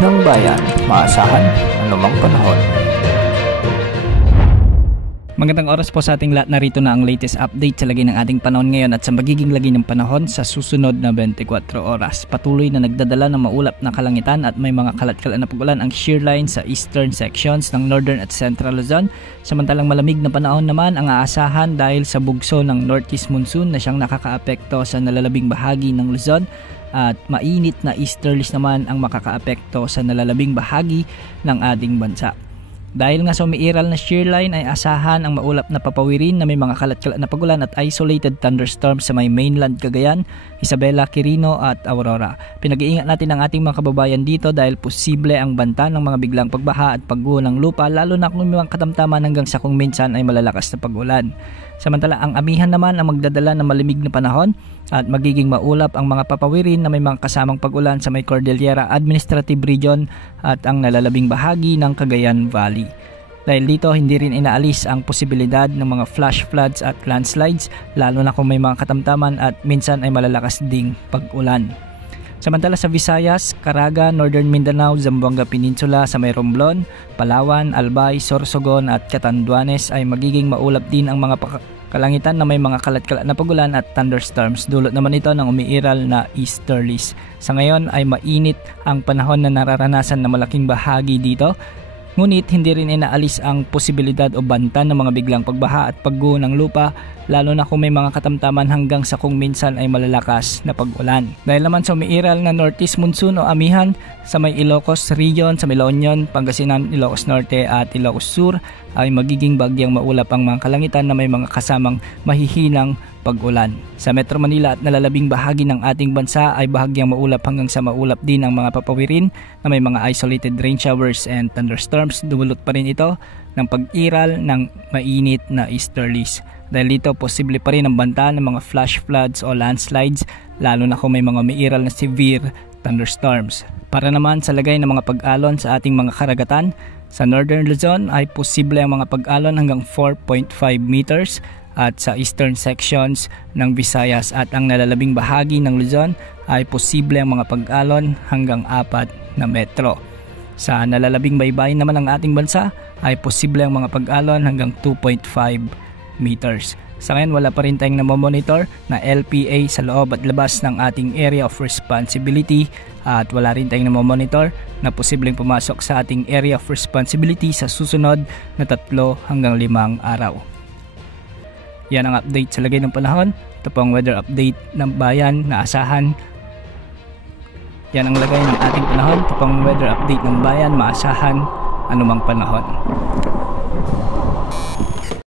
ng bayan, maasahan anumang panahon. Magandang oras po sa ating lahat. Narito na ang latest update sa lagay ng ating panahon ngayon at sa magiging lagay ng panahon sa susunod na 24 oras. Patuloy na nagdadala ng maulap na kalangitan at may mga kalat-kalat na pag-ulan ang shear line sa eastern sections ng northern at central Luzon. Samantalang malamig na panahon naman ang aasahan dahil sa bugso ng northeast monsoon na siyang nakakaapekto sa nalalabing bahagi ng Luzon. At mainit na easterlies naman ang makakaapekto sa nalalabing bahagi ng ating bansa. Dahil nga sa umiiral na shear line ay asahan ang maulap na papawirin na may mga kalat-kalat na pagulan at isolated thunderstorms sa may mainland Cagayan, Isabela, Quirino at Aurora. Pinag-iingat natin ang ating mga kababayan dito dahil posible ang banta ng mga biglang pagbaha at pagguho ng lupa lalo na kung may mga katamtaman hanggang sa kung minsan ay malalakas na pag-ulan. Samantala ang amihan naman ang magdadala ng malamig na panahon at magiging maulap ang mga papawirin na may mga kasamang pag-ulan sa may Cordillera Administrative Region at ang nalalabing bahagi ng Cagayan Valley. Dahil dito hindi rin inaalis ang posibilidad ng mga flash floods at landslides lalo na kung may mga katamtaman at minsan ay malalakas ding pag-ulan. Samantala sa Visayas, Caraga, Northern Mindanao, Zamboanga Peninsula sa may Romblon, Palawan, Albay, Sorsogon at Catanduanes ay magiging maulap din ang mga kalangitan na may mga kalat-kalat na pagulan at thunderstorms. Dulot naman ito ng umiiral na easterlies. Sa ngayon ay mainit ang panahon na nararanasan na malaking bahagi dito. Ngunit hindi rin inaalis ang posibilidad o banta ng mga biglang pagbaha at pagguho ng lupa lalo na kung may mga katamtaman hanggang sa kung minsan ay malalakas na pag-ulan. Dahil naman sa umiiral na northeast monsoon o amihan sa may Ilocos Region, sa may La Union, Pangasinan, Ilocos Norte at Ilocos Sur ay magiging bagyang maulap ang mga kalangitan na may mga kasamang mahihinang pag-ulan. Sa Metro Manila at nalalabing bahagi ng ating bansa ay bahagyang maulap hanggang sa maulap din ang mga papawirin na may mga isolated rain showers and thunderstorms. Dumulot pa rin ito ng pag-iral ng mainit na easterlies. Dahil dito posible pa rin ang banta ng mga flash floods o landslides lalo na kung may mga umiiral na severe thunderstorms. Para naman sa lagay ng mga pag-alon sa ating mga karagatan, sa Northern Luzon ay posible ang mga pag-alon hanggang 4.5 meters at sa eastern sections ng Visayas at ang nalalabing bahagi ng Luzon ay posible ang mga pag-alon hanggang 4 na metro. Sa nalalabing baybayin naman ng ating bansa ay posible ang mga pag-alon hanggang 2.5 meters. Sa ngayon wala pa rin tayong namomonitor na LPA sa loob at labas ng ating area of responsibility at wala rin tayong namomonitor na posibleng pumasok sa ating area of responsibility sa susunod na 3 hanggang 5 araw. Yan ang update sa lagay ng panahon. Ito po ang weather update ng bayan na asahan. Yan ang lagay ng ating panahon. Ito po ang weather update ng bayan, maasahan anumang panahon.